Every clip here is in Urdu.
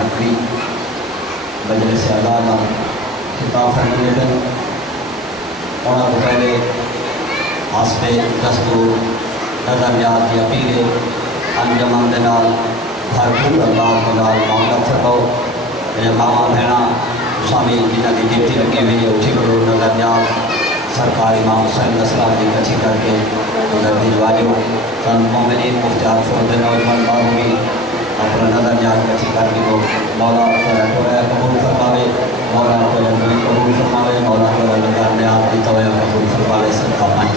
نقوی مجلس اعلیٰ خطاب فرمانے لگے انہوں کو پہلے حسب دستور نظریات کی اپیل انجمن کے نال بھرپور انداز کے نال معاملہ فرماؤ میرے ماما بہنا شامل جنہوں کی ڈیوٹی لگی ہوئی ہے اٹھی کرو نظریات سرکار امام حسین اسلام کی کچھی کر کے ادھر بھجواجو تن مومنین مفتیار فرد نوجوان باروں بھی اپنا نظریات کچھی کر کے وہ مولا کو رہے قبول فرماوے مولا کو رہے قبول فرماوے مولا کو رہے نظریات کی توجہ قبول فرماوے صدقہ پانچ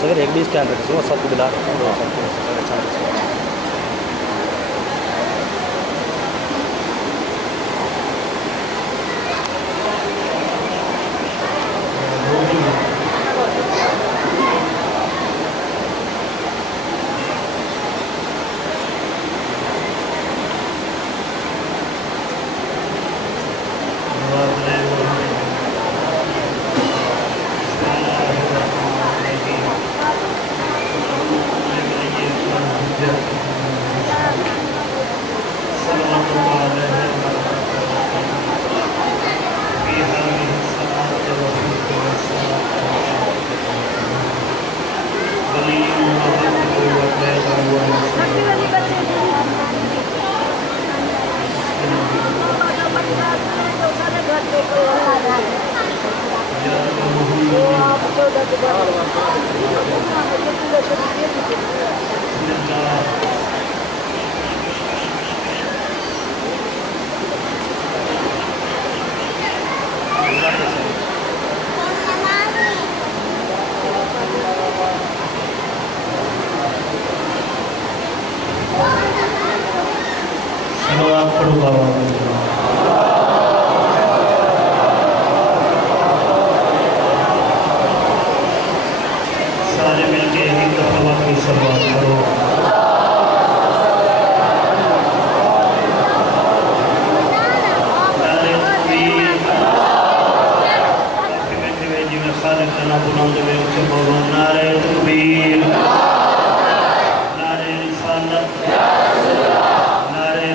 سر ایک بھی اس کے اندر وہ سب کو بلا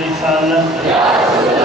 رسالت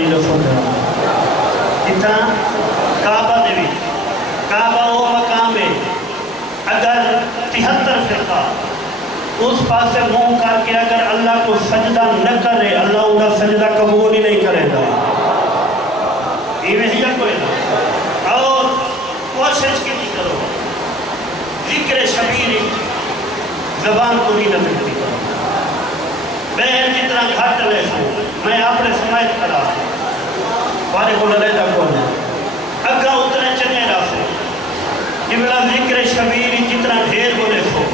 نہیں دسو کتنا کعبہ دے وچ کعبہ وہ مقام ہے اگر 73 فرقہ اس پاسے منہ کر کے اگر اللہ کو سجدہ نہ کرے اللہ ان کا سجدہ قبول ہی نہیں کرے گا یہ نہیں ہے کوئی نہ اور کوشش کی نہیں کرو ذکر شبیر زبان کو نہیں نتکتی کرو بہر جتنا گھٹ لے سو میں اپنے سمایت کرا بارے کو لڑے دا کون ہے اگا اتنے چنے رہا سو جبلا ذکر شبیر جتنا ڈھیر بولے سو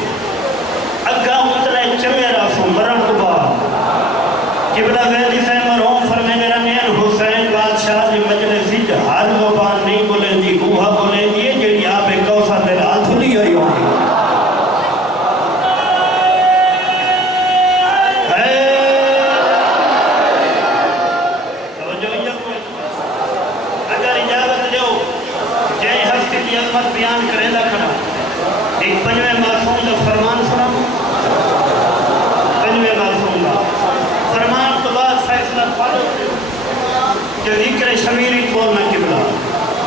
اگا اتنے چنے رہا سو مرن کو بعد جبلا غیدی سے مرہوم فرمینے رنین حسین بادشاہ دی مجلس ہی ہر زبان نہیں بولیں دی گوہا بولیں دی جڑی آپ کوثر دے رات دھلی ہوئی ہوئی بیان کرے دا کھڑا ایک پنجویں معصوم کا فرمان سنا پنجویں معصوم کا فرمان تو بعد فیصلہ پڑھو کہ ذکر شمیری بولنا قبلہ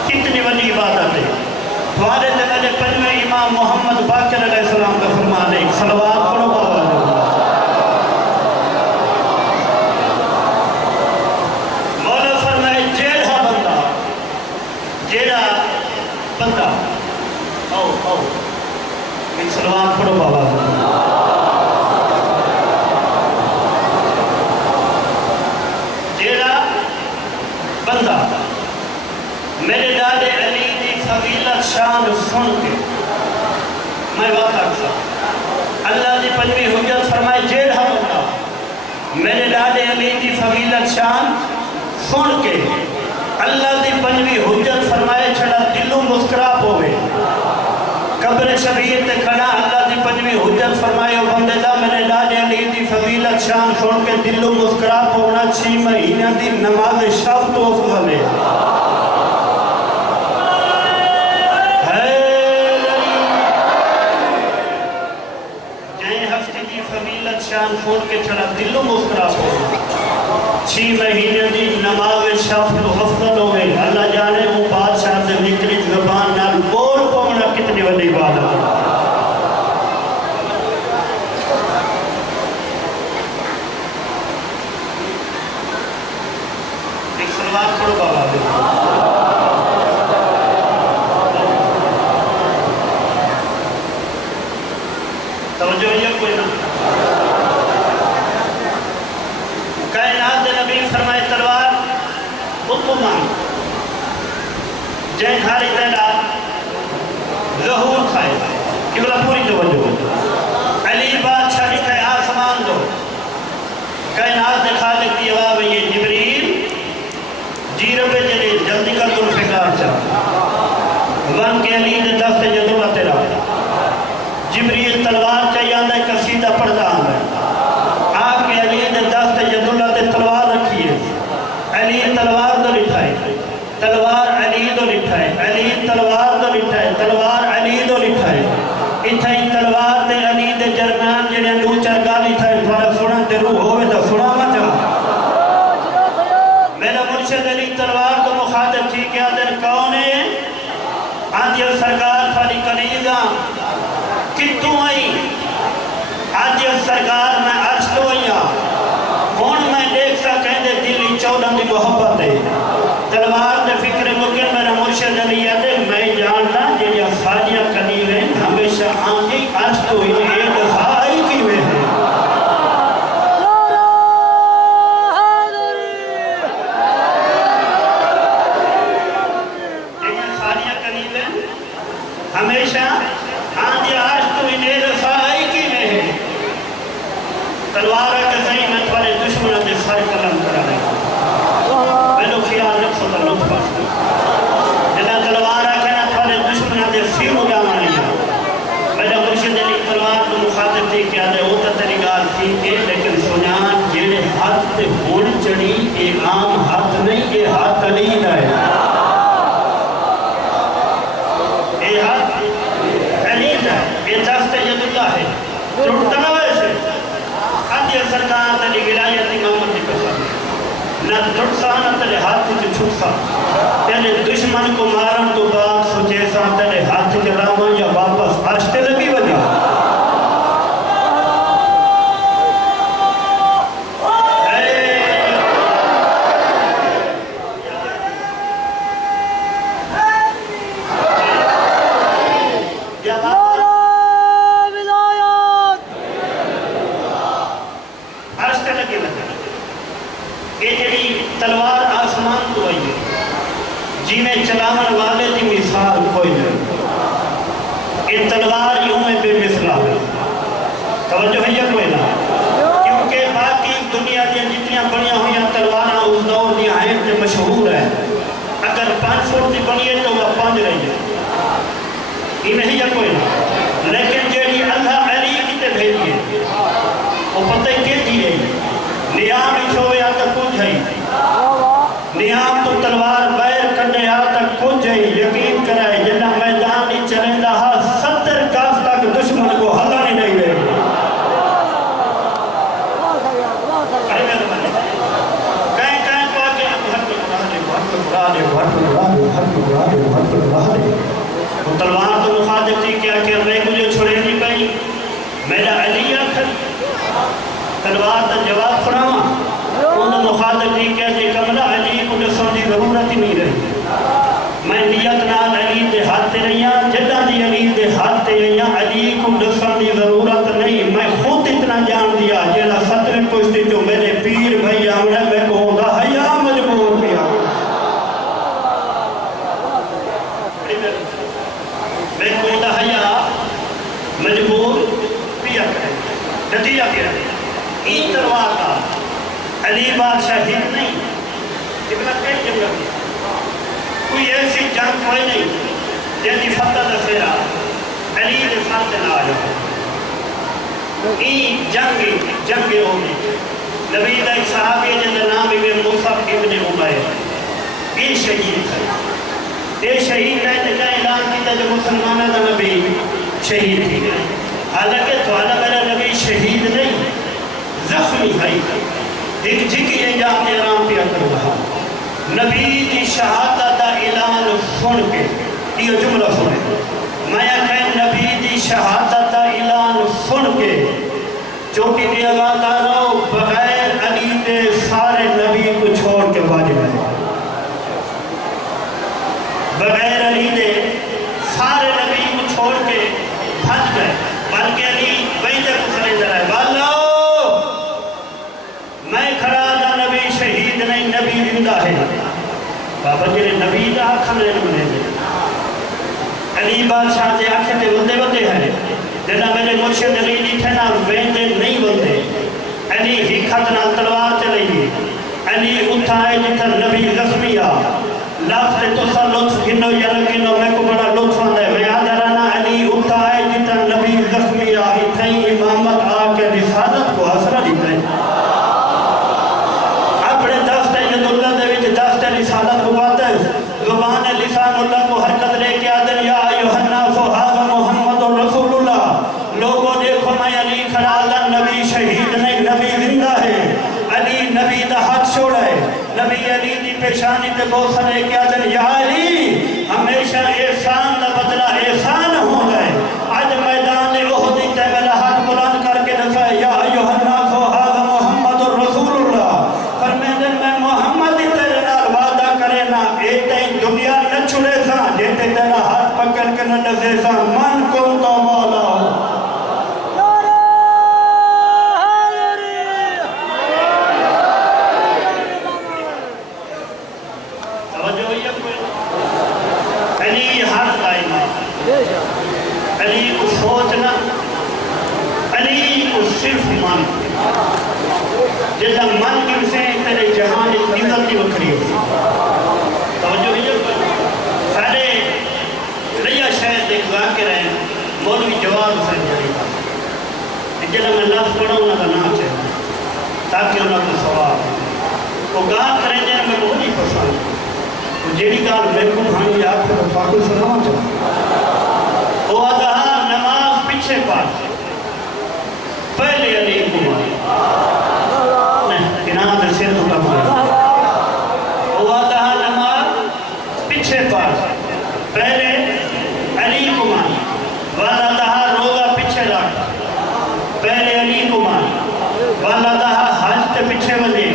کتنی بڑی عبادت ہے تمہارے دل پنجویں امام محمد باقر علیہ السلام کا فرمان ہے ایک صلوات پڑھو بابا مولا فرمائے جیڑا بندہ ایک سلوات پڑھو بابا جیڑا بندہ میرے ڈاڈے علی دی فضیلت شان سن کے میں بات آکسا اللہ دی پنجویں حجت فرمائے جیڑا بندہ میرے ڈاڈے علی دی فضیلت شان سن کے اللہ دی پنجویں حجت فرمائے چھڑا دلوں مسکرا پوے قبر شبیر تے کھڑا اللہ دی پنجویں حجت فرمائے او بندے دا میرے ڈاڈے علی دی فضیلت شان سن کے دلوں مسکرا پونا 6 مہینہ دی نماز شب تو افضل ہے جائیں ہفتے دی فضیلت شان سن کے چھڑا دلوں مسکرا پونا 6 مہینے دی نماز شب تو افضل ہوئے اللہ جانے وہ بادشاہ سے ذکر زبان نال بول پونا کتنی بڑی عبادت ہے ایک سلوات پڑھو بابا توجہ یہ کوئی نہ کائنات نبی فرمائے تلوار اتمان جائیں کھاری دینا ظہور کھائے قبلہ پوری توجہ علی بادشاہ لکھائے آسمان دو کائنات خالق کی آواز یہ جبریل جی رب جلیل جلدی کر دل فکار چاہ ون کے علی دے دست جدولہ تیرا جبریل تلوار چاہیے آندہ کسیدہ پردہ آندہ آپ کے علی دے دست جدولہ تے تلوار رکھیے علی تلوار دو لٹھائے تلوار علی دو لٹھائے علی تلوار دو لٹھائے تلوار علی دو لٹھائے اتھائی تلوار دے علی دے جرمیان جنہیں دو چرگا لٹھائے تھوڑا سنن تے روح ہوئے تو سنا مت میرا مرشد علی تلوار تو مخاطب تھی کہ آدھر کون ہے آدھر سرکار تھوڑی کنیزاں کتوں آئی آدھر سرکار میں عرش تو آئیا کون میں دیکھ سا کہیں دے دلی چودہ دی محبت ہے تلوار دے فکر مکر میرا مرشد علی آدھے میں جانتا جنیا ساجیہ کنیویں ہمیشہ آنگی عرش تو ہی ایک دفاعی کی میں ہے جنیا ساجیہ کنیویں ہمیشہ آنگی عرش تو ہی ایک دفاعی کی میں ہے تلوارہ کے صحیح میں تھوڑے دشمنہ دے سارے قلم کرا رہے میں نے خیال رکھ سکتا لطف پاستے جنہ تلوارہ کے نہ تھوڑے دشمنہ دے سیر ہو جانا لیا میں نے مرشد علی تلوار کو مخاطب تھی کہ آدھے ہوتا تری گال تھی کہ لیکن سنان جیڑے ہاتھ تے ہون چڑی ایک عام ہاتھ نہیں یہ ہاتھ علی ہے اے ہاتھ حد تے یا علی کو دسن دی ضرورت نہیں، میں خود اتنا جان دیا جیلا 7ویں پشتی جو میرے پیر بھائی آمنے میں کہوں گا حیا مجبور کیا میں کہوں گا حیا مجبور پیا کرے نتیجہ کیا این تلوار کا علی بادشاہ ہند نہیں جبنا کئی جملہ کیا کوئی ایسی جنگ کوئی نہیں جیسی فتح دسیرا علی دے ساتھ نہ آ جاؤ این جنگ ہوگی نبی دا ایک صحابی جن نام بھی مصعب ابن عمیر این شہید ہے یہ شہید ہے جن کا اعلان کیتا جو مسلمانہ دا نبی شہید تھی گئے حالانکہ تھوالا میرا نبی شہید نہیں زخمی ہے ایک جھکی یہ جان اعلان پیا کر رہا نبی دی شہادت دا اعلان سن کے یہ جملہ سنے میں کہیں نبی دی شہادت دا اعلان سن کے چوٹی دی آگاہ دارو بغیر علی دے سارے نبی کو چھوڑ کے باج گئے بغیر علی دے سارے نبی کو چھوڑ کے بھج گئے بلکہ علی وہیں تک سرے جائے واللہ میں کھڑا دا نبی شہید نہیں نبی زندہ ہے بابا جنہیں نبی دا کھنے لگنے دے علی بادشاہ دے آنکھیں دے بندے بندے ہیں جنہ میرے مرشد علی نیٹھے نہ ویندے نہیں بندے علی ہی خط نہ تلوار چلے گی علی اٹھائے جتھا نبی زخمی آ لفظ تو سا لطف گنو یا نگنو میں کو بڑا لطف آن ہے میں آدھا رہنا علی اٹھائے جتھا نبی زخمی آ اتھائی امامت آ کے رسالت کو حسرہ دیتا ہے رسالت کو بات ہے زبان لسان اللہ کو حرکت لے کے آدن یا ایوہ الناس و حاضر محمد رسول اللہ لوگوں دیکھو میں علی کھڑا دا نبی شہید نہیں نبی زندہ ہے علی نبی دا ہاتھ چھوڑا ہے نبی علی دی پیشانی پہ بوسہ لے کے آدن یا علی ہمیشہ احسان دا بدلہ احسان ہو گئے آج میدان احدی تے میرا ہاتھ بلند کر کے دفع یا ایوہ الناس و حاضر محمد رسول اللہ فرمیدن میں محمد دنیا نہ چھڑے سا جیتے تیرا ہاتھ پکڑ کے نہ نزے سا من کن تو مولا توجہ ہوئی ہے کوئی علی ہاتھ لائنا علی کو سوچنا علی کو صرف من جیسا من کی سے تیرے جہان عزت کی وکری ہوئی توجہ ہی جب سارے لیا شاید ایک واقع رہے مولوی جواب حسین جاری تھا جب میں لفظ پڑھا انہوں کا نام چاہتا تاکہ انہوں کو سواب وہ گاہ کریں جائے میں وہ نہیں پسند وہ جیڑی گاہ میں کو بھانی آپ کو پاکو سناما چاہتا وہ آدھا نماز پیچھے پاس پہلے علی کو مانی کنانا در سیر تو کم آئے وہ آدھا پیچھے پر پہلے علی کو مانی والا دہا روگا پیچھے لاتا پہلے علی کو مانی والا دہا حج تے پیچھے وجے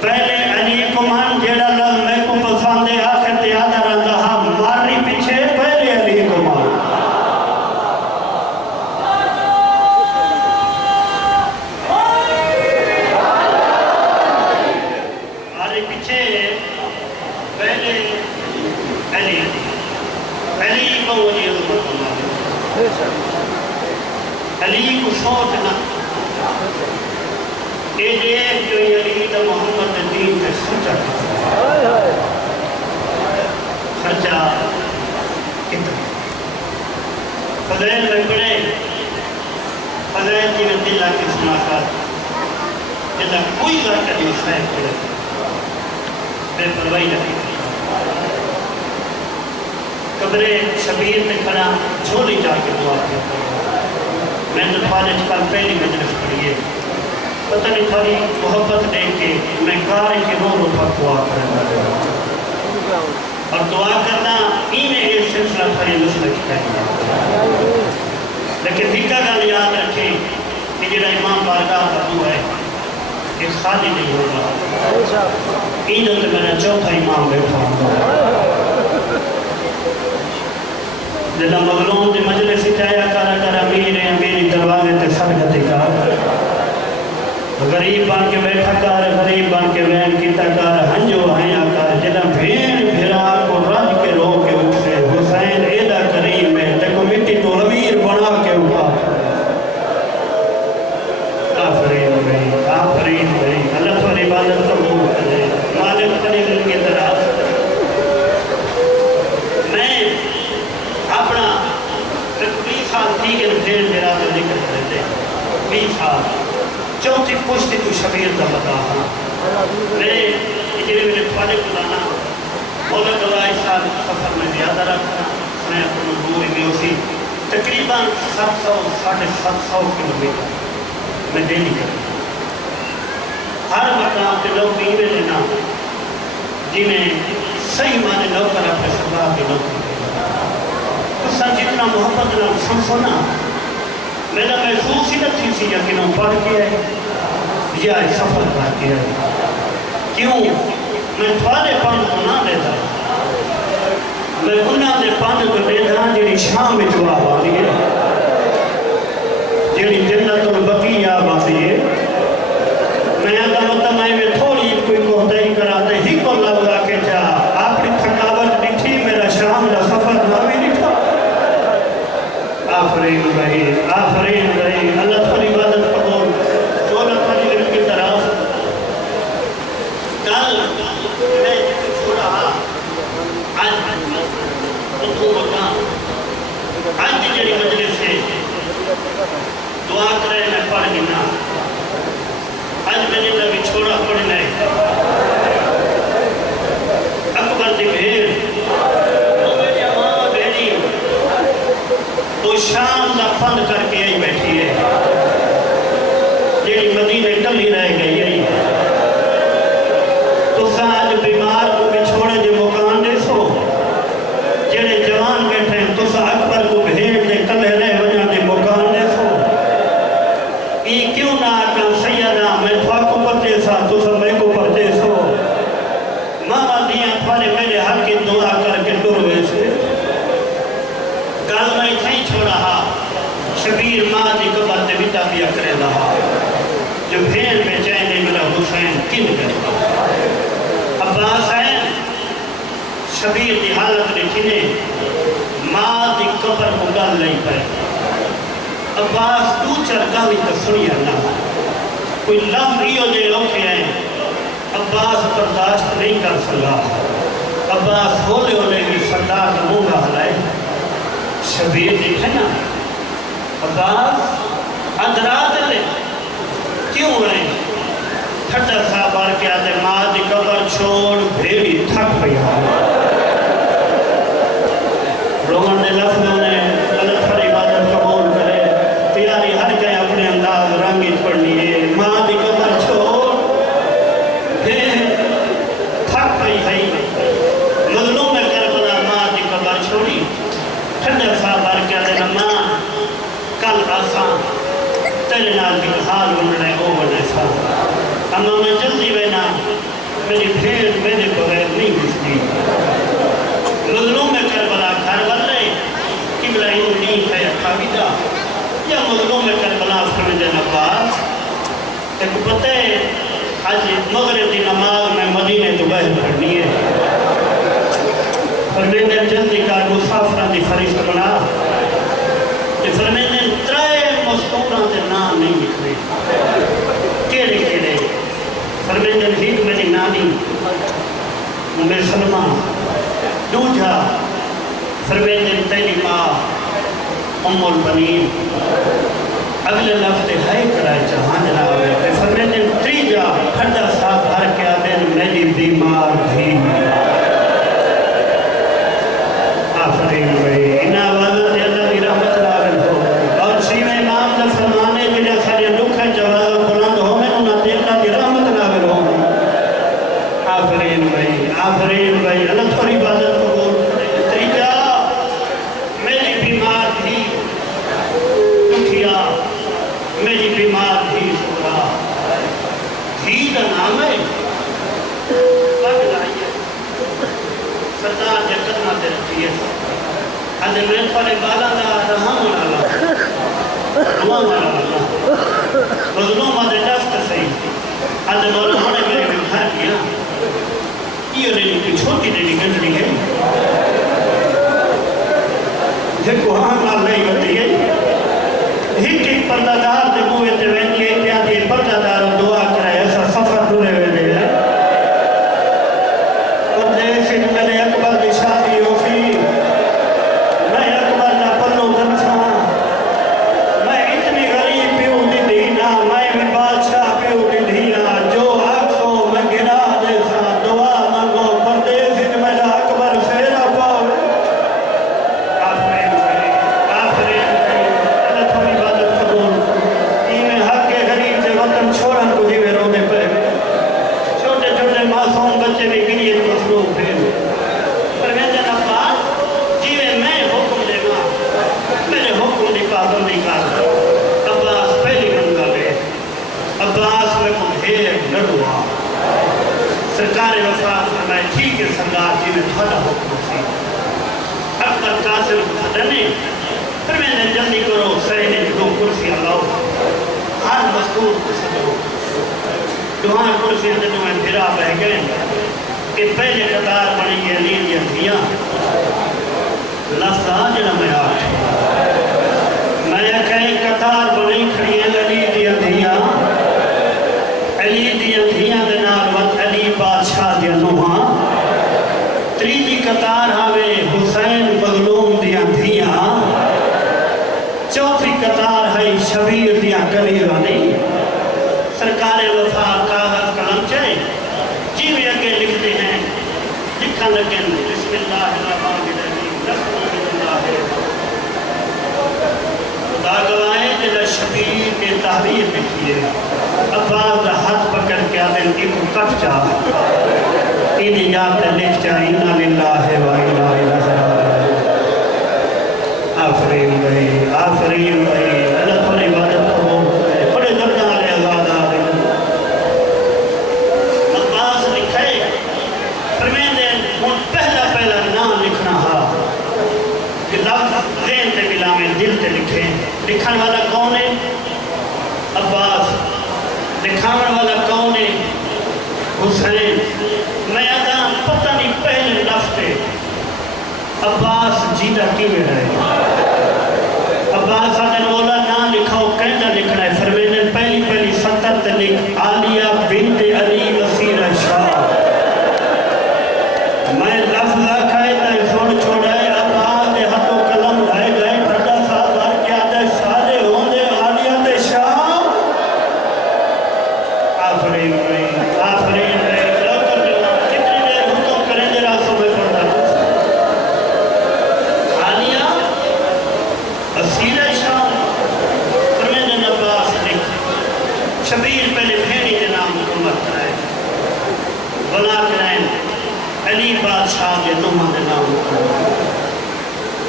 پہلے علی کو مان جیڑا لگ میں کو پسندے آخر تے آدھا رہا ماری پیچھے پہلے علی کو مان ماری پیچھے پہلے علی کو وجہ عظمت اللہ علی کو سوچنا اے دیکھ جو علی دا محمد دین میں خرچہ خرچہ کتنا فضائل میں پڑھے فضائل کی میں دلہ کی سناکات جیسا کوئی بات کا دیو سائے پڑھے بے پروائی نہیں قبرِ شبیر میں کھڑا جھولی جا کے دعا کرتا میں نے فالج کل پہلی مجلس پڑھی ہے پتہ نہیں تھوڑی محبت دیکھ کے میں کاری کے رو رو پر دعا کرنا اور دعا کرنا ہی ایک سلسلہ تھوڑی مسئلہ کی کہیں لیکن دھکا گل یاد رکھیں کہ جڑا امام بارگاہ کا دعا ہے کہ خالی نہیں ہوگا عیدت میرا چوتھا امام بیٹھا جنا مغلوم دی مجلس چایا کرا کر امیر دروازے تے صدقہ کر غریب بن کے بیٹھا کر غریب بن کے وین کیتا کر ہنجو آیا کر جنا بھیڑ بھرا کو رج کے رو کے اٹھے حسین ایدا کریم ہے تے کو مٹی تو امیر بنا کے اٹھا آفرین بھائی اللہ تو عبادت قبول کرے مالک کرے دل کے دراز میں اپنا 20 سال تھی کہ پھر میرا تو ذکر کرتے 20 سال چوتھی پوچھتی تو شبیر کا بتا میں میرے تھوڑے بلانا مولا گواہ سال سفر میں زیادہ رکھنا میں اپنا دور بھی اسی تقریباً 700-750 کلومیٹر میں ڈیلی کرتا ہر مقام کے لوگ نیوے لینا جنہیں صحیح معنی نوکر اپنے سربراہ کی نوکری اس سے جتنا محبت نہ سنسونا میرا محسوس ہی نہ تھی سی یقینوں پڑھ کے ہے یا سفر کر کے ہے کیوں میں تھوڑے پانچ بنا لیتا میں انہاں دے پانچ کو دیتا جنہی شام میں جواب آتی ہے جنہی جنت البقیہ باتی ہے میں اگر مطمئے میں تھوڑی کوئی کوہتائی کراتے ہی کو لگا کے جا اپنی تھکاوٹ نٹھی میرا شام دا سفر نہ بھی نٹھا آفرین رہی اللہ تھوڑی عبادت قبول چولہ پڑی ان کی طرف کل میں چھوڑا آج کی جڑی مجلس سے دعا کرے میں پڑھ گنا آج میں نے بھی چھوڑا پڑھنا ہے اکبر دی بھیڑ تو شام کا فن کر کے آئی بیٹھی ہے جیڑی مدینہ کلی رہ گئی ہے تو ساج بیمار کو بھی چھوڑے جو مکان دے سو جیڑے جوان بیٹھے ہیں تو سا اکبر کو بھیڑ دے کلے رہ وجہ دے مکان دے سو یہ کیوں نہ آکا سیدہ میں تھوا کو پرچے سا تو سا میں کو پرچے سو ماما دیاں تھوارے میرے حق کی دعا کر کے دور ویسے گل میں تھئی چھوڑا شبیر ماں دی قبر تے بتا دیا کرے رہا جو بھیڑ میں چاہنے میرا حسین کن کرے عباس ہے شبیر دی حالت نے کنے ماں دی قبر کو گل نہیں پائے عباس دو چرگاوی تو سنی اللہ کوئی لفظیوں دے روکے ہیں عباس برداشت نہیں کر سکا عباس ہولے ہولے بھی سردار کا منہ ہلائے شبیر دیکھے نا عباس ادرات لے کیوں رہے پھٹا صاحب آر کے آتے ماں دی قبر چھوڑ بھیڑی تھک پئی رومن نے لفظوں نے غلط پر عبادت قبول کرے تیاری ہر گئے اپنے انداز رنگی پڑھنی ہے ماں دی قبر چھوڑ بھیڑ تھک پئی ہے مظلوم کربلا ماں دی قبر چھوڑی ٹھنڈر صاحب آر کے آتے ماں کل آسان تیرے نال کی حال بننے او بنے صاحب اما میں جلدی بینا میری بھیڑ میرے بغیر نہیں گھستی مظلوم کربلا گھر والے قبلہ نہیں ہے خاویدہ یا مظلوم کربلا فرمد نباس ایک پتہ ہے آج مغرب دی نماز میں مدینے تو بہت پڑھنی ہے فرمید جلدی کا مسافرہ دی فرشت بنا کہ فرمید ترائے مستوران دے نام نہیں لکھنے کیڑے کیڑے فرمید ہیت میری نانی میں سلمہ دوجہ فرمید تیری ماں ام البنین اگلے لفظ ہے کرائے جہان جناب فرمید تریجہ پھڑا صاحب ہر کیا دن میری بیمار بھی آفرین بھئی انہا والد اللہ کی رحمت لاغل ہو اور شیوہ امام نے فرمانے جنہیں سارے دکھ ہے جواب بلند ہو میں انہا دیکھنا کی رحمت لاغل ہو آفرین بھئی اللہ تھوڑی عبادت کو بول تریجہ میری بیمار بھی دکھیا میری بیمار بھی سکھا دھی دا نام ہے پگ لائیے آج میں تھوڑے بالا دا رہا مالا دعا مالا مظلوم آدھے دست صحیح آدھے مولا ہونے میرے میں گھر کیا یہ ریلی کی چھوٹی ریلی گنجلی گئی دیکھو ہاں مال نہیں ہوتی گئی ایک پردہ دار دے موے تے وینی ہے کیا دے پردہ دار دعا کرے ایسا سفر دورے ویلے ہے اور دے پھر میرے اکبر دی شادی ہو سی میں اکبر نہ پلو درسا میں اتنی غریب پیو دی دینا میں بھی بادشاہ پیو دی دینا جو آکھو میں گرا دے سا دعا مانگو پردے پھر میرا اکبر فیرا پاؤ سرکار وفاق فرمائے ٹھیک ہے سردار جی میں تھوڑا حکم سی اکبر قاسم صدرنے پھر میں نے جلدی کرو سہنے جدو کرسی اللہ ہر مذکور کو صدرو دوہاں کرسی اندر میں بھرا بہ گئے کہ پہلے قطار بڑی یہ علی دیا دیا لفظ آجنا میں آج میں کہیں قطار بڑی کھڑی علی دیا دیا علی دیا دیا دنار وقت علی بادشاہ دیا نوہاں تریجی قطار ہاوے حسین مظلوم دیا دیا چوتھی قطار ہے شبیر دیا کلیرانی سرکار وفا کاغذ قلم چاہے جی میں اگے لکھتے ہیں لکھا لگن بسم اللہ الرحمن الرحیم رحمت اللہ خدا گوائے جلہ شبیر کے تحریر لکھی ہے عباس دا ہاتھ پکڑ کے آدھیں ایک کٹ چاہا انہیں یاد لکھ چاہا اِنَّا لِلَّهِ وَإِنَّا إِلَيْهِ رَاجِعُونَ آفرین بھائی آفرین بھائی اللہ تھوڑی عبادت کرو بڑے درجہ والے آزاد آدھے عباس لکھے فرمین دے پہلا نام لکھنا ہا کہ لفظ ذہن تے ملا میں دل تے لکھے لکھن والا کون ہے عباس لکھاون والا کون ہے حسین میں آدھا پتہ نہیں پہلے لفظ عباس جیدہ کی میں رہے عباس آدھے مولا نہ لکھاؤ کہنا لکھنا ہے فرمینے پہلی سطر تے لکھ عالیہ بنت علی وسیرہ شاہ میں لفظ لکھائے تے سن چھوڑائے عباس دے ہاتھوں قلم لائے گئے بڑا صاحب بار کیا دے سارے ہوندے عالیہ تے شاہ آفرین کتنی دیر حکم کریں دے راسوں میں پڑھتا عالیہ وسیرہ شاہ فرمینے عباس لکھ شبیر پہلے بھینی کے نام حکومت کرائے بنا کرائیں علی بادشاہ کے نومہ دے نام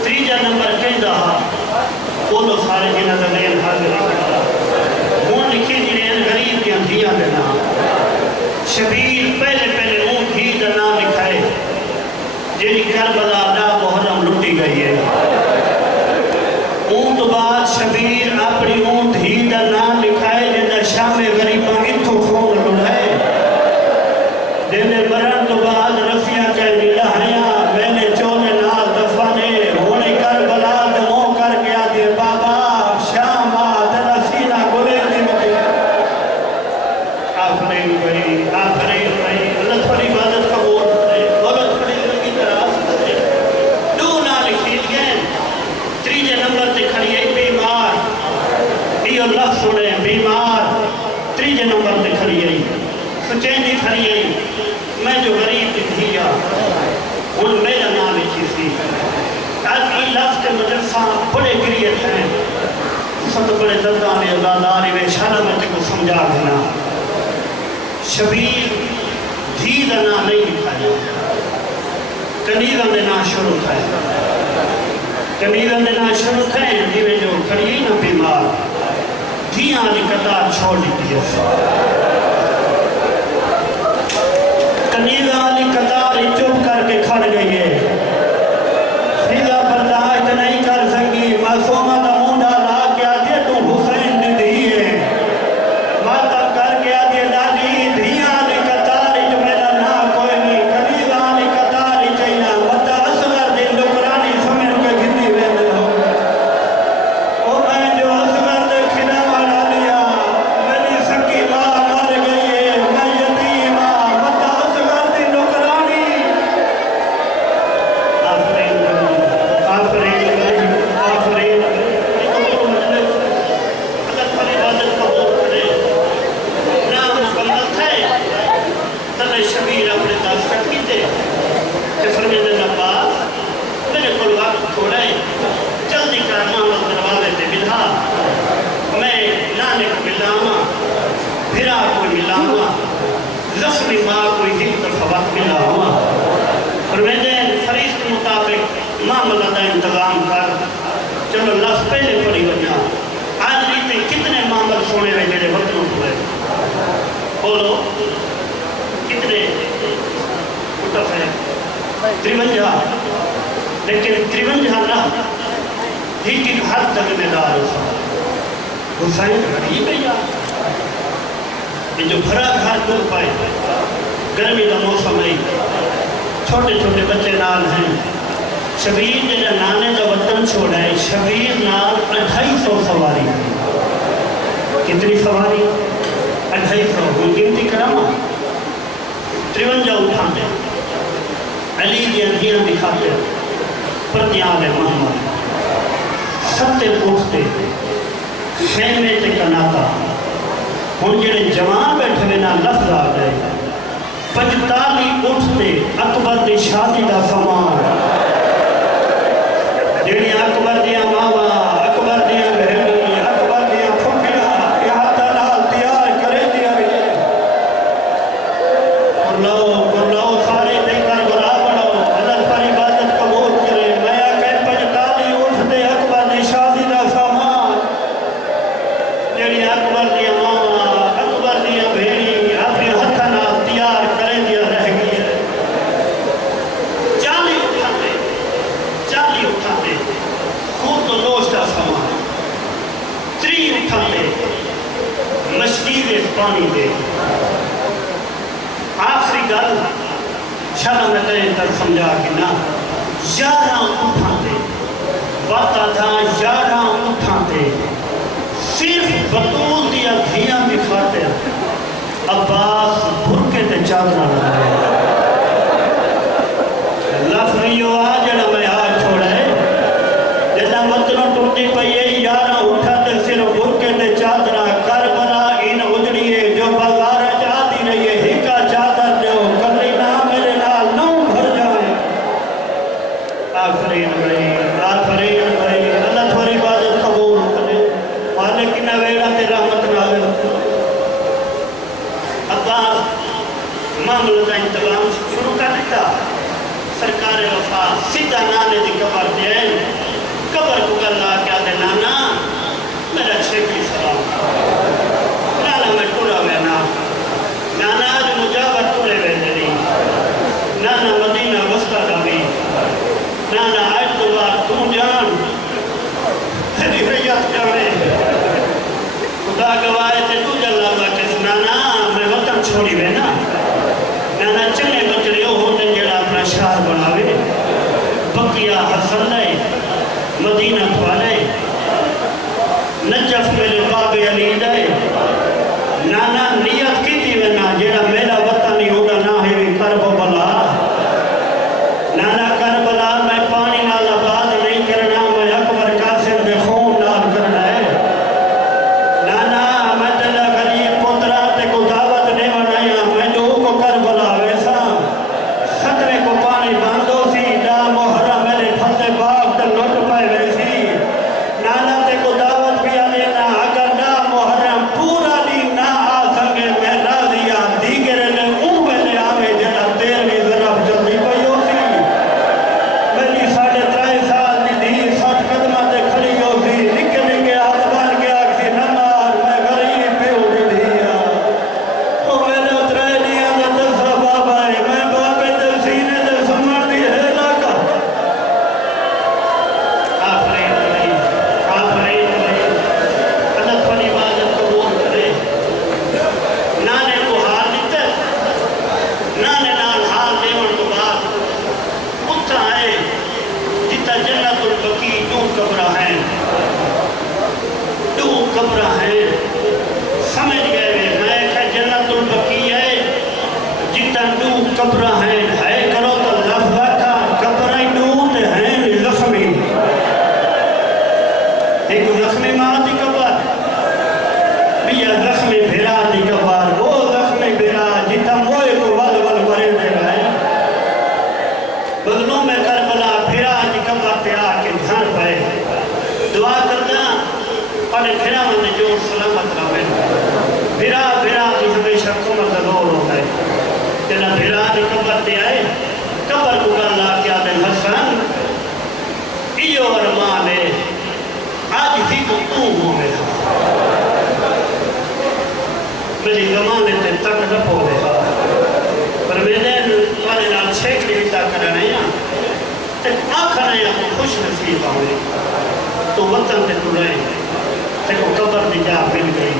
تریجہ نمبر کہیں دہا بولو سارے جنہ دلین حاضر کرتا وہ لکھی جنہیں غریب کے اندھیاں دے نام شبیر پہلے اونٹ ہی دا نام لکھائے جنہی کربلا دا محرم لٹی گئی ہے اونٹ بعد شبیر اپنی اونٹ ہی دا نام لکھائے جنہ شام غریبہ اتھو خون لڑائے جنہیں مرن تو بعد رفیہ کہنی لہیاں میں نے چولے نال دفانے ہونے کربلا دمو کر گیا دے بابا شام آدھ نسینہ گلے دی مکے آفرین بھائی اللہ تھوڑی عبادت قبول کرے بولت بڑی لگی طرح سے دو نال کھیل گئے تریجے نمبر تے کھڑی ہے بیمار یہ اللہ سنے بیمار تریجے نمبر تے کھڑی ہے سچین دی کھڑی ہے میں جو غریب دیا ان میرا نام لکھی سی آج کی لفظ کے مدرسہ بڑے گریت ہیں سب بڑے دردان عباداری میں شانہ میں کو سمجھا دینا شبیر دھی دنا نہیں لکھایا کنیزہ دینا شروع تھا کنیزہ دینا شروع تھا دیوے جو کھڑی نہ بیمار دھیاں علی قطار چھوڑ دیتی ہے کنیزہ علی قطار چپ کر کے کھڑ گئی ہے فیضہ برداشت انتظام کر چلو لفظ پہلے پڑھی بنا آج ریتے کتنے معامل سونے میں جڑے وطنوں ہوئے بولو کتنے اٹھف ہے 53 لیکن 53 نہ ایک ایک ہر ذمہ دار حسین غریب ہے یار یہ جو بھرا گھر دل پائے گرمی کا موسم ہے چھوٹے چھوٹے بچے نال ہیں شبیر جہاں نانے کا وطن چھوڑا ہے شبیر نال 250 سواری کتنی سواری 250 ہوں گنتی کراما 53 اٹھاتے علی دیا دیا دکھاتے پردیاں لے محمد ستے اٹھتے خیمے تے کناتا ہوں جڑے جوان بیٹھے میں نہ لفظ آ گئے 45 اٹھتے اکبر دی شادی دا سامان جڑی اکبر دیا ماوا اکبر دیا بہنی اکبر دیا پھوپھیاں احاطہ نال تیار کرے دیا رہی کر لو سارے دے کر بلا بڑھو اللہ پر عبادت قبول کرے میں آکے 45 اٹھتے اکبر دی شادی دا سامان جڑی اکبر دیا ماوا اکبر دیا بہنی اپنے ہتھاں نال تیار کرے دیا رہ گئی ہے 40 اٹھاتے خود تو دوست کا سامان 3 اٹھاتے مشکیر پانی دے آخری گل شالا میں تیرے تر سمجھا کہ نا 11 اٹھاتے واتا تھا 11 اٹھاتے صرف بطول دیا دھیاں دکھاتے عباس بھرکے تے چادرہ لگائے لفظیو آجڑا میں آج چھوڑے جیسا وطنوں ٹوٹی پئیے 11 اٹھاتے صرف بھرکے تے چادرہ کربلا ان اجڑیے جو بازار جاتی رہیے ہکا چادر جو کلی نہ میرے نال نو بھر جائے آفرین بھائی اللہ تھوڑی عبادت قبول کرے والے کی نویرہ تے رحمت نازل عباس معاملہ کا انتظام شروع کر دیتا سرکار وفا سیدھا نانے دی قبر دے قبر کو گلا کیا دے نانا میرا چھکی سلام نانا میں ٹوڑا ہوئے نانا آج مجاور ٹوڑے ہوئے دے نانا مدینہ وسطہ داوی نانا آج تو بات تو جان تیری ریت جانے خدا گوائے تے تو جلا ہوا کس نانا میں وطن چھوڑی ہوئے نا نانا چلے بچڑے ہوتے جڑا اپنا شہر بناوے بقیہ حسن لے مدینہ تھوالے نجف میرے باب علی دے نانا نیت کی تھی وینا جڑا میرا وطن ہی ہوگا نہ ہے بھی کربلا نانا کربلا میں پانی نال آباد نہیں کرنا میں اکبر قاسم دے خون نال کرنا ہے نانا میں تیرا غریب پترا تے کو دعوت نہیں بنایا میں جو کو کربلا ویسا سترے کو پانی باندھو سی دا محرم میرے پھلے باغ تے لٹ پائے ویسی نانا تے کو دعوت بھی آلینا اگر دا محرم پورا نہیں نہ آ سکے میں راضیہ دیگر نے اوہ لے آوے جڑا 13ویں ضرب جلدی پئی ہو سی میری 3.5 سال دی دھی 60 قدمہ تے کھڑی ہو سی نکے نکے ہاتھ بان کے آکسی نمار میں غریب پہ ہو دی دھیا وہ میرے اترائے دیا دے دسا بابا ہے میں بابے دے سینے دے سمر دی ہے لاکا آفرین اللہ تھوڑی عبادت قبول کرے نانے کو حال دیتے نانے نال حال دیون کو بعد اتھا آئے جتا جنت البقی 2 قبرہ ہیں 2 قبرہ ہیں سمجھ گئے میں کہ جنت البقی ہے جتا 2 قبرہ ہیں ہے کرو تو لفظہ کا قبرہ 2 تے ہیں زخمی ایک زخمی ماں دی قبر بیا زخمی بھیرا دی قبر وہ زخمی بھیرا جتا موئے کو ول ول کرے دے گئے بدلوں میں کربلا بھیرا دی قبر پہ آ کے دھیان پائے دعا کرنا پڑے بھیرا میں جو سلامت رہے بھیرا دی ہمیشہ کمر دلور ہوتا ہے جنا بھیرا دی قبر پہ آئے قبر کو گلا کیا دے حسن یہ ارمان ہے آج ہی کو تو ہو میرا میری زمانے تے تک نہ ہو رہا پر میں نے تمہارے نال چھیک لیتا کرنا ہے تے آخر ہے خوش نصیب ہوئے تو وطن تے تو رہے تے کو قبر دی جا مل گئی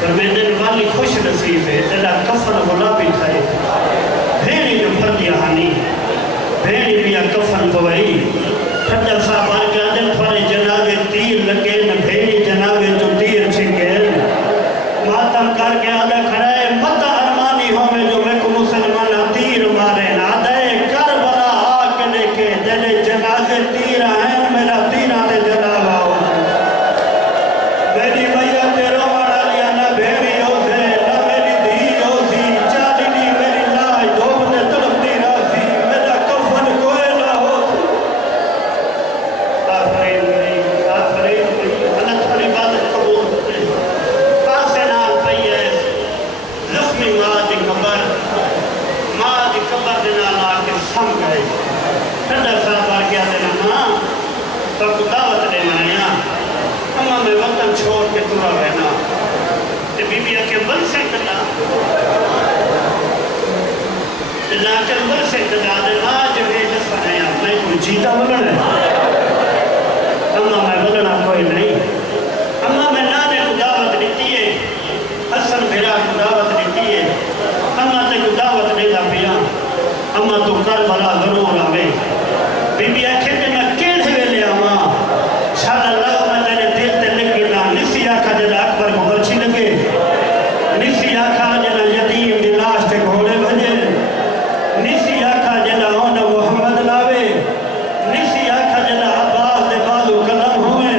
پر میں نے والی خوش نصیب ہے تیرا کفن غلابی تھائے بھیڑی جو پھردی آہانی بھیڑی بیا کفن پوائی ٹھڈا صاحب آ کے آدم تھوڑے جنابے تیر لگے نہ بھیڑی جنابے تو تیر چھکے ماتم کر کے آدھا کھڑا ہے متا ارمانی ہو میں جو میں کو مسلمان تیر مارے نہ آدھے کربلا آ کے دیکھے تیرے جنازے تیر ہیں میرا تیر آدھے جناب آؤ میری بھیا تیروں والا لیا نہ بھیڑی ہو سے نہ میری دھی ہو سی چالی نہیں میری لائی دھوپ نے طرف دی راسی میرا کفن کوئے نہ ہو آفرین اللہ تھوڑی بات قبول کرتے پاسے نال پئی ہے زخمی ماں دی قبر دے نال آ کے سم گئے ٹھنڈا صاحب آ کے آتے نا تو دعوت دے منایا اما میں وطن چھوڑ کے تورا رہنا تے بی بی آکے بل سے کلا تے لا کے بل سے کلا دے آج میں جس بنایا میں کوئی جیتا بلنا ہے اما میں بلنا کوئی نہیں اما میں نانے کو دعوت دیتی ہے حسن بھیرا کو دعوت دیتی ہے اما تے کو دعوت دے دا پیا اما تو کربلا ضرور آوے بی بی آکے تے میں کیڑے ویلے آما شاء اللہ میں تیرے دل تے لگی نا نسی آکھا جدا اکبر کو برچی لگے نسی آکھا جدا یتیم دی لاش تے گھوڑے بھجے نسی آکھا جدا اون محمد لاوے نسی آکھا جدا عباس دے بازو قلم ہوئے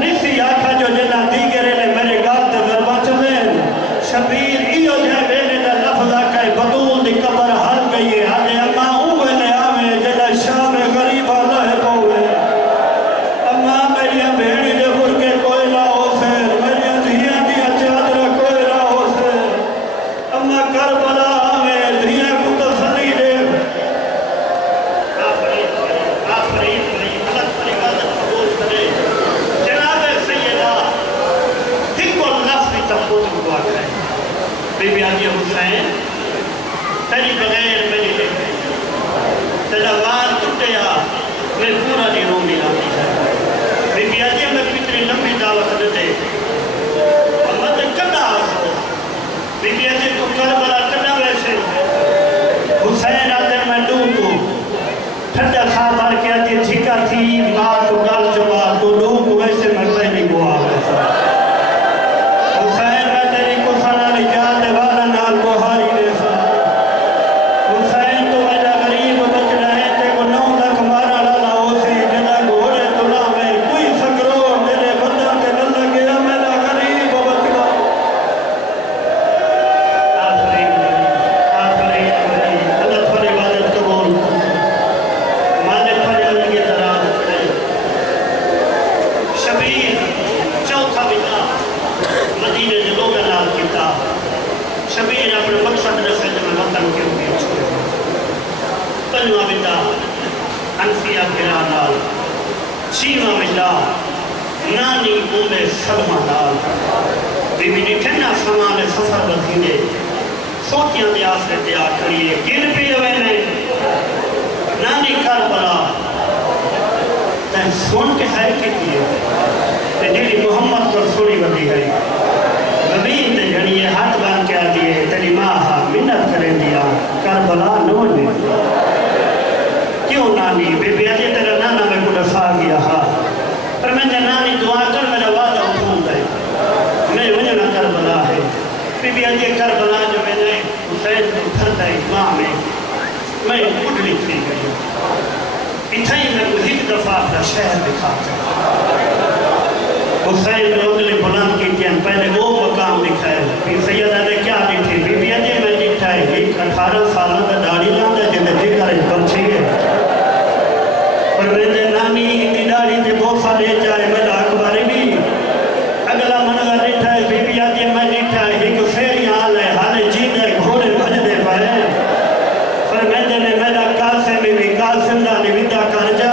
نسی آکھا جو جدا دیگرے نے میرے گال تے ضربہ چلے شبیر ایو جائے ویلے دا لفظ آکھا بطول دی قبر حل گئی ہے آدھے اما اوہ لے آوے جدا شام غریب اللہ پوے اما میری بھیڑی دے برکے کوئی نہ ہو سے میری دھیاں دیا چادر کوئی نہ ہو سے اما کربلا آوے دھیاں کو تسلی دے آفرین اللہ تھوڑی بات قبول کرے جناب سیدہ ہکو لفظ تفوت ہوا کرے بی بی آدھی حسین تیری بغیر میری دیکھے تیرا وار ٹوٹیا میں پورا نہیں رو ملا بی بی آدھی میں کتنی لمبی دعوت دیتے اما تے کدا آسو بی بی آدھی تو کربلا کدا ویسے حسین آدھے میں ڈوکو ٹھڈا صاحب آر کے آدھی جھکا تھی ماں تو گل چبا تو ڈوکو ویسے میں پہلی کو آگا حسین میں تیری کو سنا نجات والا نال بہاری دے سا حسین تو میرا غریب بچ رہے تے کو 9 لاکھ مارا لالا ہو سی جنا گھوڑے تلا میں کوئی سکرو میرے بندہ تے نہ لگیا میرا غریب بچ گا آفرین اللہ تھوڑی عبادت قبول مالک پھڑے لگے دراز کرے شبیر چوتھا بتا مدینے دے لوگاں نال کیتا شبیر اپنے مقصد رسے جو میں وطن کے ہوئے چھوڑے پنجواں بتا انفیہ بھرا نال چھیواں بتا نانی اومے سلمہ نال بی بی نے کہنا سامان سفر بدھینے سوکیاں دے آسرے تیار کریے گن پی ہوئے نے نانی کربلا تین سن کے ہے کتنی ہے جیڑی محمد کو سوڑی بدھی ہے زمین تے جڑی ہے ہاتھ بان کے آدھیے تیری ماں منت کریں دیا کربلا نونے کیوں نانی بی بی آدھی تیرا نانا میں کو دفاع گیا پر میں نے نانی دعا کر میرا وعدہ اٹھون دے میں وجنہ کربلا ہے بی بی آدھی کربلا جو میں نے حسین کو پھرتا ہے ماں میں اٹھلی تھی گئی اتھائی میں کو ایک دفعہ اپنا شہر دکھا حسین نے اگلی بلند کی تین پہلے وہ مقام دکھائے پھر سیدہ نے کیا دی تھی بی بی آدھی میں دکھتا ہے ایک 18 سالہ دا داڑی لاندہ جنہیں جکر اس پر چھئے پر میں نے نامی ہندی داڑی دے بہت سالے چاہے میں اکباری بھی اگلا منگا دکھتا ہے بی بی آدھی میں دکھتا ہے ایک فیری حال ہے حالے جیندے گھوڑے بھج دے پائے پر میں نے میرا قاسم بھی قاسم دا نویدہ کر جا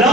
9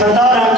17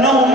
9